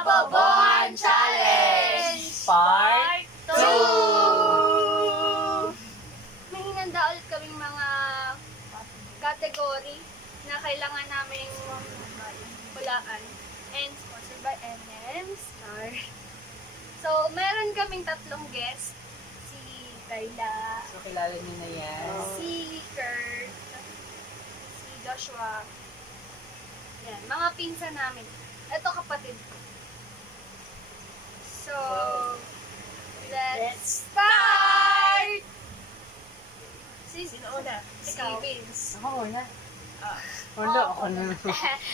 Bobohan Challenge! Part 2! May hinanda ulit kaming mga category na kailangan namin hulaan. And sponsored by Star. So, meron kaming tatlong guests. Si Kayla, So, kilala niyo na yan. si Kurt, si Joshua. Yan, mga pinsan namin. Ito kapatid ko. So, let's start! Sino una? Ikaw. Vince. Ako na. Wala, ako na.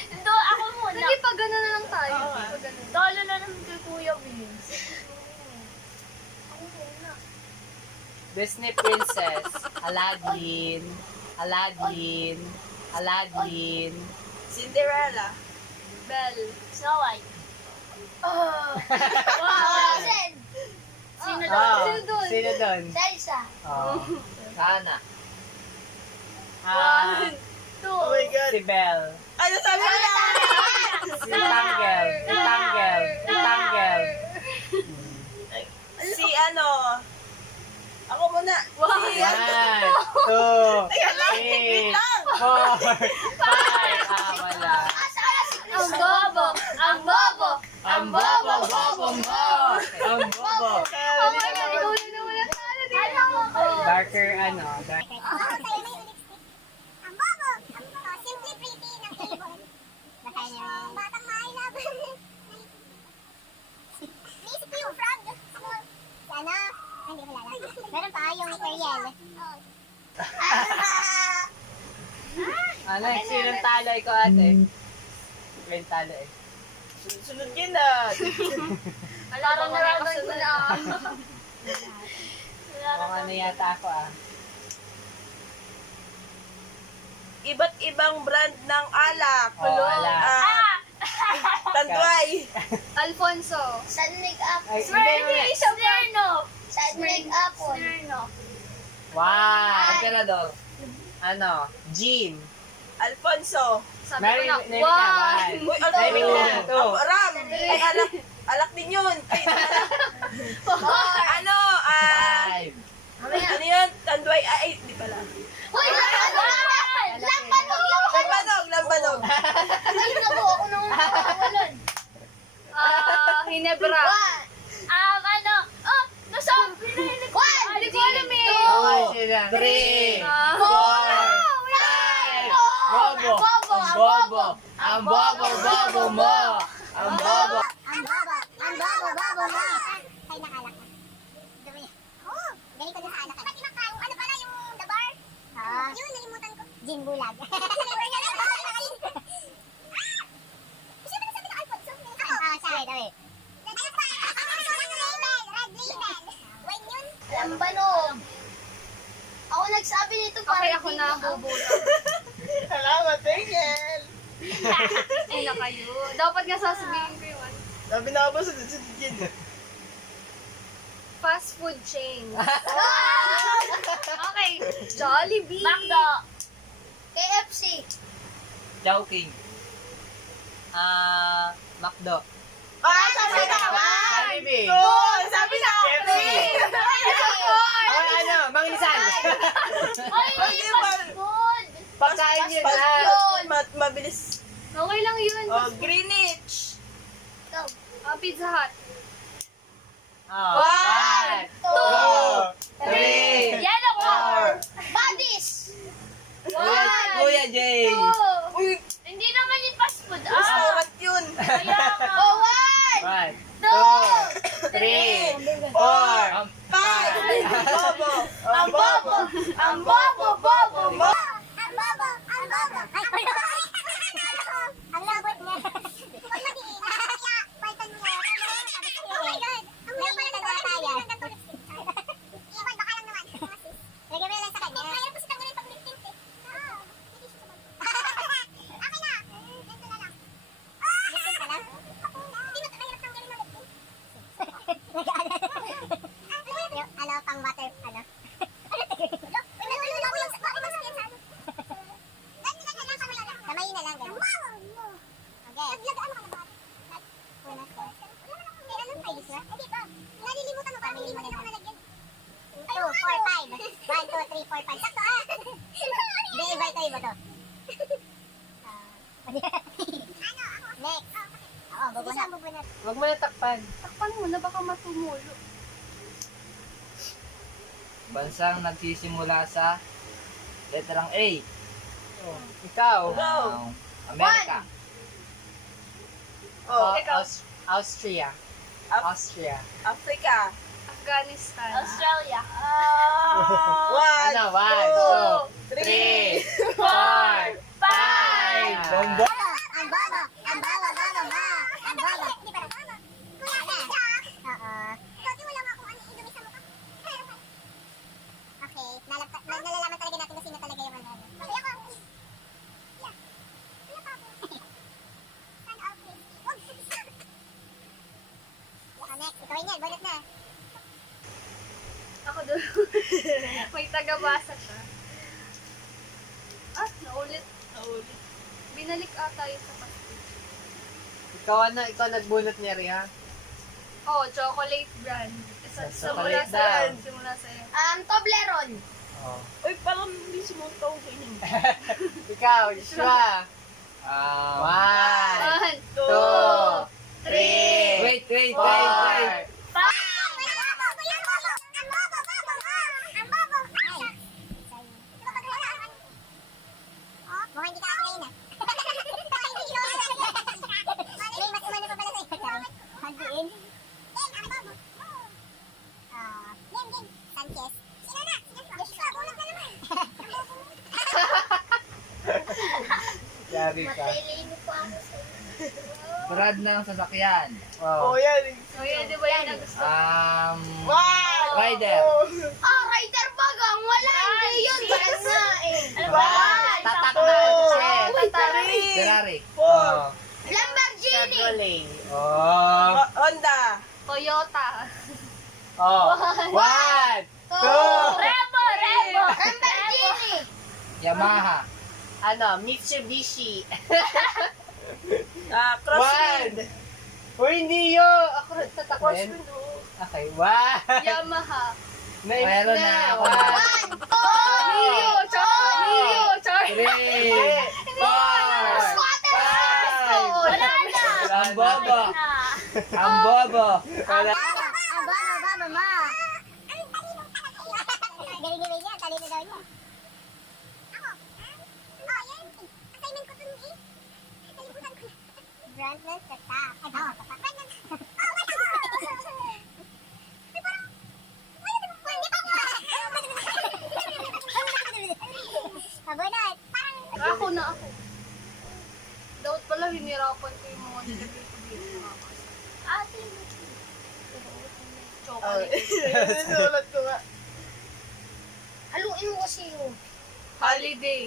Ito, ako muna. Hindi pa gano'n na lang tayo. Oo Hindi nga. pa gano'n. Tolo na naman kay Kuya Vince. Ako muna. Disney Princess. Aladdin. Aladdin. Aladdin. Cinderella. Belle. Snow White. Wow! Sino Oh, doon? Sino doon? sino doon? Elsa. Oh. Sana. One, two. Oh my God. Si Belle. Ano sabi mo na? Si Tangle. Si Tangle. Si Tangle. Si ano? Ako muna. Si ano? 1, 2, Teka lang, 3, wait lang. 4, 5. Wala. Ang bobo! Ang bobo! Ang bobo, bobo mo! Ang bobo. Oh my God, ikaw na naman ang talo dito. Darker, ano? Dark. Ang bobo! Simply pretty ng table. Basahin niyo yung batang my love. Naisip ko yung frog. Sana, hindi ko kilala. Meron pa yung Ariel. Ano, sinong talo ko ate? May talo eh. Sunod yun na. Parang nararamdaman ko na. Mukhang ano yata ako ah. Iba't ibang brand ng alak. Oh, wala. Tanduay. Alfonso. Sunlig apple. Ay, hindi. Smirnoff. Sunlig apple. Smirnoff. Wow! Ano? Jean. Alfonso. Sabi ko Mary, na, name na, one. Uy, Name ano? na, two. Ram. Ay, alak din yun. Ay, ano? 5. Ano yun? Tanduay. Ay, di pala. Uy, lampanog! Lampanog! Lambanog. Ayun na po, ako nung nakawalan. Hinebra. Nasabi na yun. Hindi ko alam eh. Okay, sila. 3, 4, 5. Bobo! Ang bobo! Ang bobo, bobo mo! Ang bobo! Ang baba! Ang baba, baba mo! Ay, nakalak na. Dumi. Oo, galing ko dun sa alak. Ba't yung ano pala yung the bar? Yun, nalimutan ko. Gin bulag. Gusto mo nagsabi ng Alfonso? Ako. Sorry, dami. Red label. Wine yun? Lambanog. Ako nagsabi nito Okay, ako na ang bobo lang. Salamat, Tingel. Ay na kayo. Dapat nga sasabihin ko yun. Sabi na ba sunod yun? Fast food chain. Okay. Jollibee. McDo. KFC. Joking. Macdo. Sabi na! Jollibee. Oh, sabi na! KFC. Ay, ano? Manglisan. Food. Pagkain yun Fast na. food. Mabilis. Okay lang yun. Oh, Greenwich. Go. Pizza Hut. 1, 2, 3, Yellow car. 4. Buddies. Kuya Jay. Uy, Hindi naman yung fast food. restaurant yun. Oh, one. 1, 2, 3, 4. Five. Bobo. Ang bobo. Ang bobo, bobo mo. Ang bobo. Ang bobo. Ang labot niya. Huwag matingin. Kaya, palitan mo nga. Oh my God. Ang labot na tayo. Iwan, baka lang naman. Lagyan mo lang sa kanya. Kaya po si tanggalin pag lip-tint eh. Hindi siya sabag. Okay na. Ganito na lang. Lip-tint ka lang? Hindi mo mahirap tanggalin ng lip-tint. Ano, pang water, ano? Ano, ba? Eh, di ba? Nalilimutan mo, parang hindi mo din ako nalagyan. 2, 4, 5. 1, 2, 3, 4, 5. Sakto ah! Hindi, iba mo to. Ano? Ako. Next. Oo, bubunat. Huwag mo natakpan. Takpan mo na, baka matumulo. Bansang nagsisimula sa letrang A. Ikaw. Go. Amerika. Oh, Austria. Austria. Africa. Afghanistan. Australia. Ano? 1, 2, 3, 4, 5. Bombo. Ang bobo! Ang bobo, bobo, ma! Ang bobo! Hindi pa na. Kuya, oo. Kasi wala nga kung ano idumi sa mukha. Okay, nalalaman talaga natin kung sino talaga yung ano. Okay, ako. Yeah. Wala pa ako. Stand out, please. Wag. Next, ikaw yan. Bunot na. Ako doon. May taga-basa siya. Naulit. Binalik ata yun sa pastil. Ikaw nagbunot niya rin, ha? Oh, chocolate brand. Simula Chocolate sa'yo. daw. Simula sa'yo. Toblerone. Oh. Uy, parang mismo ito. Ikaw, Joshua. 1, 2, 3. Wait. Mukhang hindi ka akayin ah. May mas umano pa pala sa'yo. Handiin. Game. Sanchez. Sino na? Joshua, bulag na naman. Yari ka. Matilino po ako sa'yo. Brad ng sasakyan. Oh, yan. So, yun, di ba yun ang gusto? Wow! Rider. Rider bagang wala. Hindi yun. Baka na eh. Ano ba? Tatak na kotse. Ferrari. Ferrari. 4. Lamborghini. Chevrolet. Oh. Honda. Toyota. 1, 2. Revo. Lamborghini. Yamaha. Mitsubishi. Crosswind. Hindi yun. Ako tatakbo. Crosswind. Okay, 1. Yamaha. Meron na. 1, 2, Nio. Nio. 3, 4, Wala na. Ang bobo. Ang bobo. Wala. Ang bobo, ma. Galing-galing niya, talino daw niya. Ako? Yan. Assignment ko dun eh. Nalimutan ko na. Brandon sa top. Brandon. Wala ko! Ay, parang... Wala naman po. Hindi pa ako. Mabunot. Parang... Ako na ako. Dapat pala hinirapan ko yung mga nilagay ko dito. Ate. Chocolate. Sinulat ko nga. Haluin mo kasi yun. Holiday.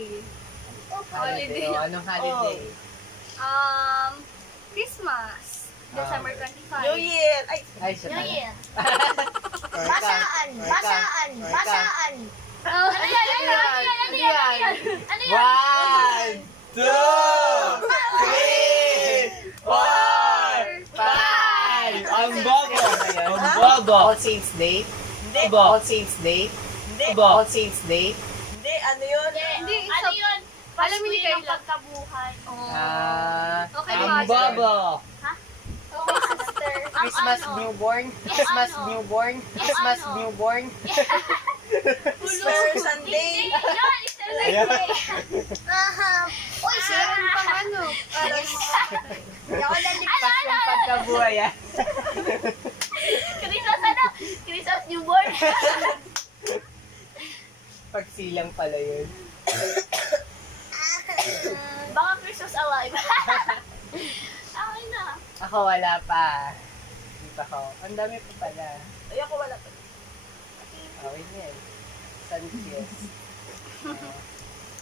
Holiday. Anong holiday? Christmas. December 25. New Year. Ay, Ay, siya New pala. Year. Basaan. Basaan. Ano yan? Ano yan? 1, 2, 3, 4, 5. Ang bobo. Ang bobo. All Saints Day. hindi. All Saints Day. Hindi. All Saints Day. Hindi, ano yun? Hindi, Ano yun? Alam mo ni Pasko ng Kayla. pagkabuhay. Okay, ang Master. bobo. Master. Christmas newborn. Christmas ano? newborn. Christmas ano? newborn. Easter Sunday. Uy, Meron pang ano. Hindi ako naligtas ng pagkabuhay. Christmas newborn. Pagsilang pala yun. Baka Christmas alive. Okay na. Ako wala pa. Hindi pa ako. Ang dami pa pala. Ay, ako wala pa. Okay na yan. Sanchez.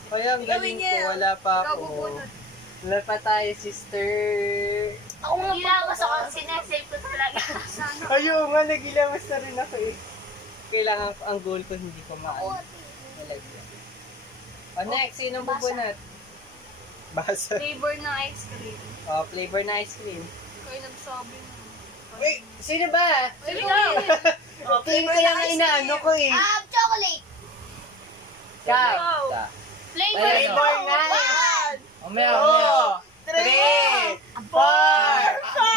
Kaya ang Ikaw, galing Ingel. ko. Wala pa Ikaw ako. bubunot. Wala pa tayo, sister. Ako nga gilawas ako. Sinesave ko talaga. Ayun nga, nagilamas na rin ako eh. Kailangan ko, ang goal ko hindi ko malagyan. O next, sinong Basa. bubunot? Basa. Flavor ng ice cream. O, flavor na ice cream. Ikaw yung nagsabi mo. Wait, sino ba? Sige. Kaya nga inaano ko eh. Chocolate. Ikaw. Flavor. Flavor nga eh. One, Umaya, two, umaya. three, 4,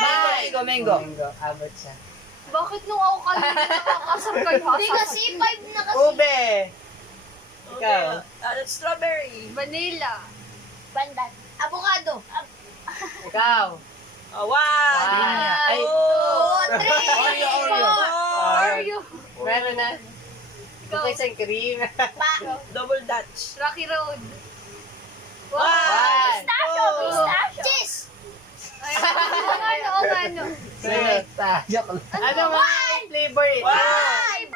Mango, mango. Mango, abot siya. Bakit nung ako kanina nakakasar kayo? Hindi kasi 5 na kasi. Ube. Ikaw. Strawberry. Vanilla. Bandan. Avocado. Ikaw. One, Ay. two, Oreo, Oreo. Oreo. Meron na. Ikaw. Cookies and cream. double Dutch. Rocky Road. One. Pistachio. Cheese. Ay, ano. Selecta. Ano ba? Flavor eh. One.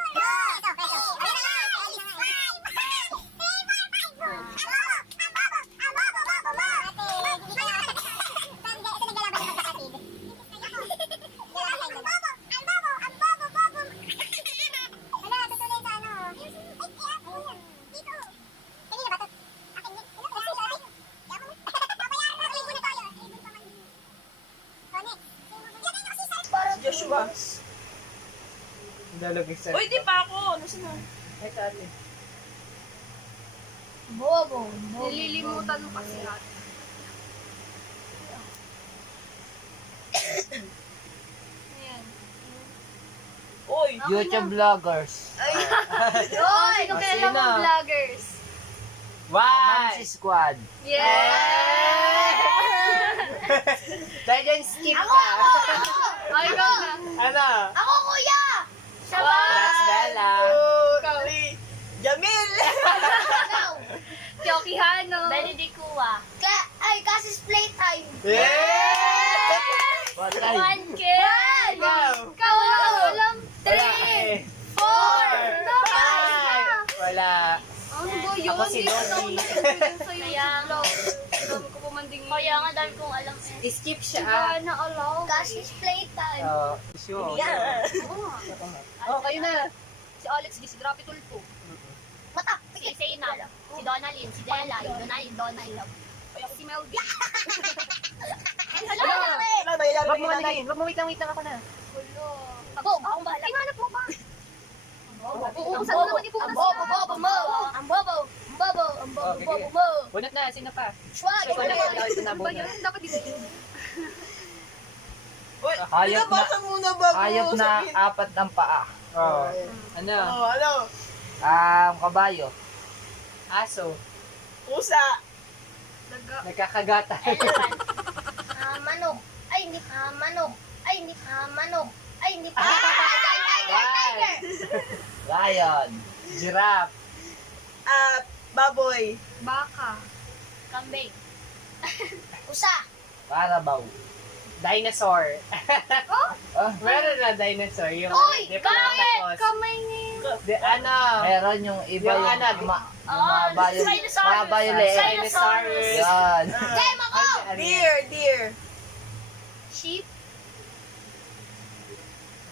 Joshua. Dalagay sa... Uy, di pa ako. Nasaan na? Ay, tate. Bobo. Nililimutan mo kasi ate. Ayan. Uy. YouTube vloggers. Oh, sino kaya Sino? mo vloggers? One. Squad. Yeah! Dahil dyan, skip Ako, ka. Ay, ikaw na. Ano? Ako, kuya. That's Bella. Ikaw. Jamil. Ikaw. Kyokihano. Benedicua. Kasi playtime. Yeah! Patay. 1K. Ikaw. Ikaw, walang Wala 3, eh. 4, Five. Wala. Ano ba yun? Ako si Hindi ko na Dolly. nag-video sa YouTube vlog. Dami ko pumandingin. Kaya nga dami kong alam eh. Skip siya. Diba na alaw? Kasi playtime. Oh, sure. Yeah. Oo nga. Oh, kayo na. Si Alex, di si Grabe Tulpo. Mata. Si Seynal. Si Donalyn. Si Della. Yung Donalyn. Si Melvin. Hala. Wala ba? Ilan Wag mo ba maningin. Wag mo wait lang ako na. Hulo. Ako, akong bahala. Ihanap mo pa. Oo, Ang saan mo naman bobo. ipunas? Ang bobo mo. Ang bobo. Ang bobo. Ang bobo mo. Bunot na. Sino pa? Swag. Ikaw na. Ikaw Ano na ba yun? bunot. Dapat dito. Uy, Hayop na. binabasa muna bago Hayop na sabihin. apat ng paa. Oh. Ano? Oh, ano? Kabayo. Aso. Pusa. Daga. Nagkakagata. Elephant. Manok. Ay, hindi. Manok. Ay, hindi. Manok. Ay, hindi. Tiger. Lion. Giraffe. Baboy. Baka. Kambing. Usa. Karabaw. Dinosaur. Oh, Meron na dinosaur. Yung Uy, di pa nakatapos. Kamay ni... Di, ano? meron yung iba Yung yung, ano, Oh, mga Spinosaurus. violet. Dinosaurus. Yan. Game ako. Deer. Sheep.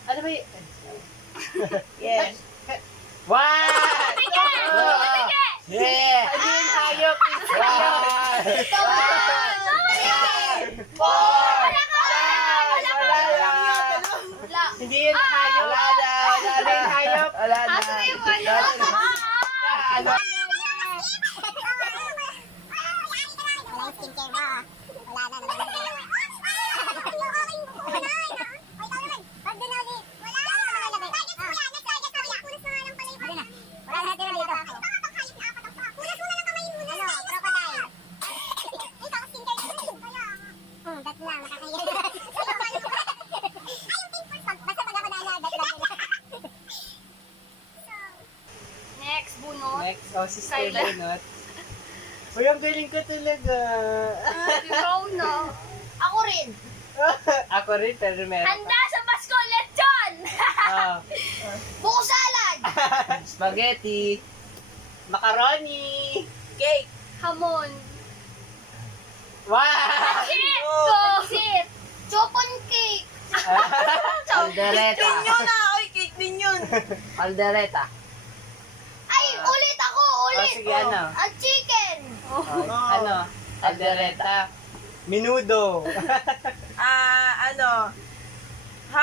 Ano ba yun? Yes. One! Ah, yeah! Ano yung hayop? Four! Wala. Hindi yun hayop. Wala na! Wala Ano yung hayop? Wala na! Asa na yung ano? Ano? Next, bunot. Next, oh, si Kyla. Bunot. Uy, ang galing ko talaga. Si Rona. Ako rin. Ako rin, pero meron Handa sa Pasko, lechon! pa. Buko salad! Spaghetti. Macaroni. Cake. Hamon. Wow! Pansit! Chopon cake! Caldereta. Din yun Oy, cake din yun. Caldereta. Ay, ulit ako! Oh, Ulit! sige, ano? Ang chicken! Oh, ano? Caldereta. Minudo. Ano?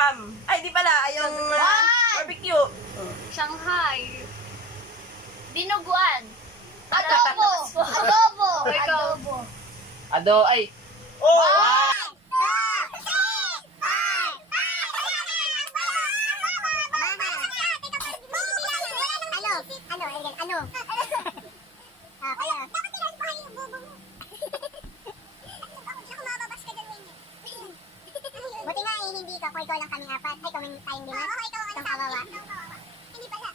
Spam. Ay, di pala. Yung barbecue. Shanghai. Dinuguan. Adobo. Adobo. Ikaw. Adobo. Ay. Oh! Ano? Ah, kaya. Dapat tinanong pa yung bobo mo. Naku, mababas ka dyan, Wendy. Buti nga eh, hindi ka. Kung ikaw lang kaming apat. Ay, kaming tayong lima. Oo, ikaw ang kawawa. Hindi pala.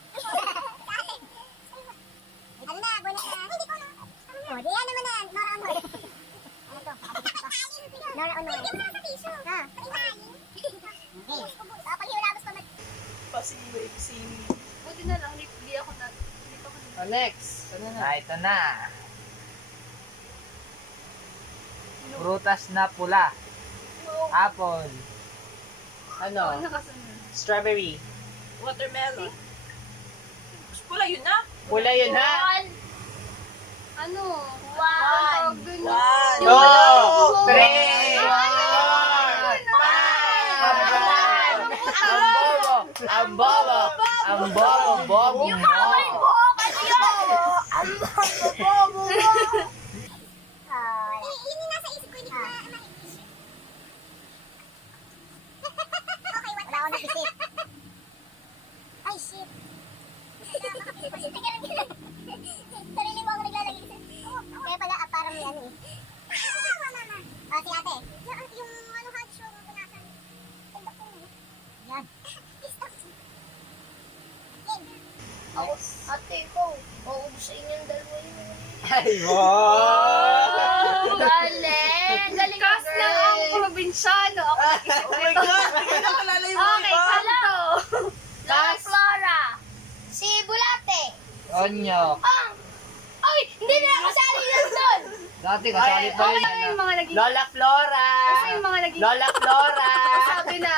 Ano na, bonus na. Hindi ko na. Oh, di yan naman na. Nora Ono. Ano to? Nora Ono. Hindi mo na sa piso. Ah. Okay. Pag hiulabos pa mag... Si... Buti na lang, hindi ako na. Oh, next. Ano na? Ah, ito na. Prutas na pula. Apple. Ano? Nakasunod. Strawberry. Watermelon. Pula yun na. Pula yun ha? Ano? One. Tawag dun. One. Yung Two, ano? three, Ay, four, five. Ang bobo! Ang bobo mo! Yun yung nasa isip ko, hindi ko ma-isip. Okay, wala ako naisip. Ay, shit. Sarili mo ako naglalagay sa... Kaya pala, parang yan eh. Ah, si ate. Yung ano hot show mo punasan. Yan. Ako, ate ko. Mauubos sa inyong dalawa yun. Ay, wow! Galing! Galing ka, Kas lang ang girl. probinsyano. Ako nag-isip Oh my God! Hindi ko nakalala yung Okay, iba. hello. Lola Flora. Si Bulate. Onyok. Ay, hindi na nakasali yan doon. Dati kasali pa Okay yun. na yung mga naging... Lola Flora! Kasi yung mga naging... Lola Flora! Sabi na...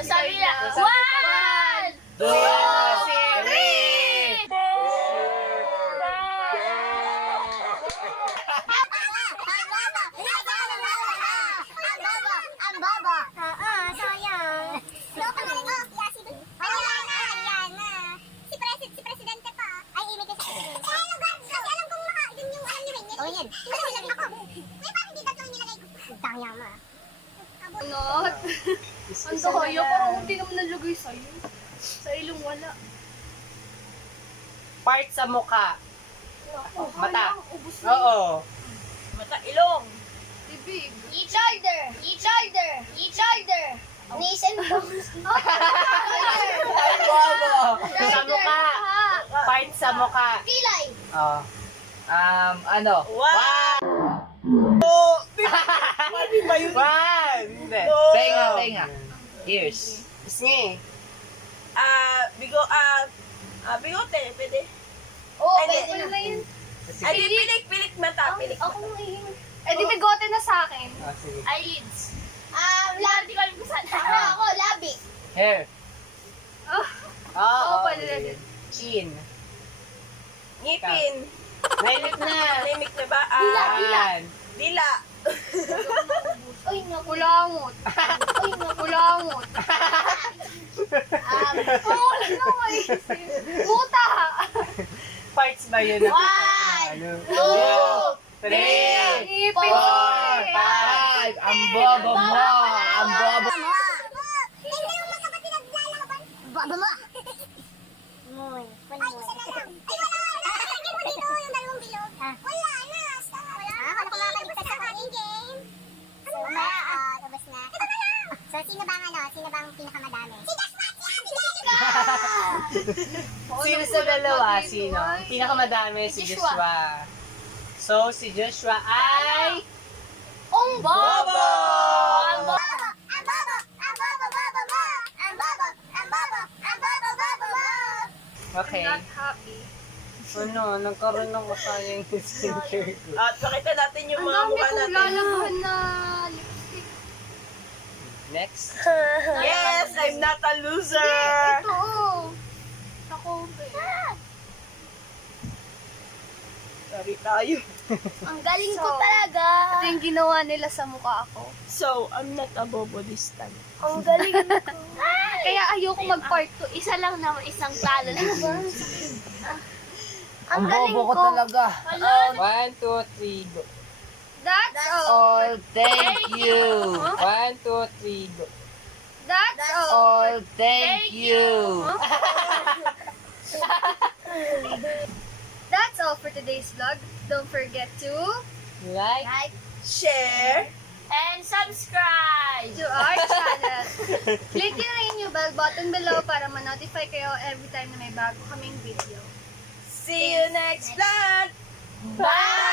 Sabi na, Sabi- 1, 2, 3! Ang bobo. Oo, sayang. Loko na rin. Oh, yasi dun. Ayan na. Si Presidente pa. Ay, imig ka sa Presidente. Eh, ano ba? Kasi alam kong yun yung alam niyo rin. Oh, yan. Ano yun ako? May parang hindi tatlo nilagay ko. Daya ma. Not. Ang dahaya, parang hindi naman nalagay sa'yo. Sa ilong wala. Part sa mukha. Mata. Ubus na Oo. Mata, ilong. yung bibig. each other, each other, each other. Knees and toes. Ang bobo! Sa mukha. Part sa mukha. Kilay. Oh. Ano? Wow! Oh! Di ba yun? One! Hindi. No. Tenga. Ears. Pisngi. Bigote, pwede. Oo, Ay, pwede Ano na. na yun? Ay, di pilik mata, pilik Ako mata. mahihin. Eh di bigote na sa akin. Ah, sige. Eyelids. Labi ko alam kung saan. Ako, labi. Hair. Oh, Oo. pala din. Chin. Ngipin. Nailip na. Limik na ba? Yan. Dila. Uy, naku. Kulangot. Uy, naku. Kulangot. Oo, wala na ako maisip. Puta! Parts ba yun? One, Ano? two, Three. Ipin. 4, 5. Ang bobo mo! Ang bobo! Hindi mo makapatid naglalaban. Bobo mo. Moy. Ay, isa na lang. Ay, wala. Lagyan mo dito yung dalawang bilog. Wala na. Wala. Ano ko makakalimutan sa aking game? So, tapos na. Ito na lang. So, sino bang pinakamadami? Si Dashmat! Sino sa dalawa? Sino? Pinakamadami si Joshua. So, si Joshua ay... Ang bobo! Ang bobo! Ang bobo! Ang bobo! Bobo mo! Ang bobo! Ang bobo! Ang bobo! Bobo mo! Okay. Not happy. Ano, nagkaroon ng sayang yung skincare ko. At pakita natin yung Ang mga dami mukha kong natin. lalabahan na lipstick. Next. Yes, I'm not a loser. Ito, oh. Ako, Sorry tayo. Ang galing ko talaga. Ito yung ginawa nila sa mukha ako. So, I'm not a bobo this time. Ang galing ko. Kaya ayoko mag-part 2. Isa lang naman, isang talo lang. Ang bobo ko talaga. 1, 2, 3, go. That's all. All thank you. 1, 2, 3, go. That's all. All thank you. That's all for today's vlog. Don't forget to Like. Share. And subscribe. to our channel. Click yung ring yung bell button below para ma-notify kayo every time na may bago kaming video. See you next vlog. Bye!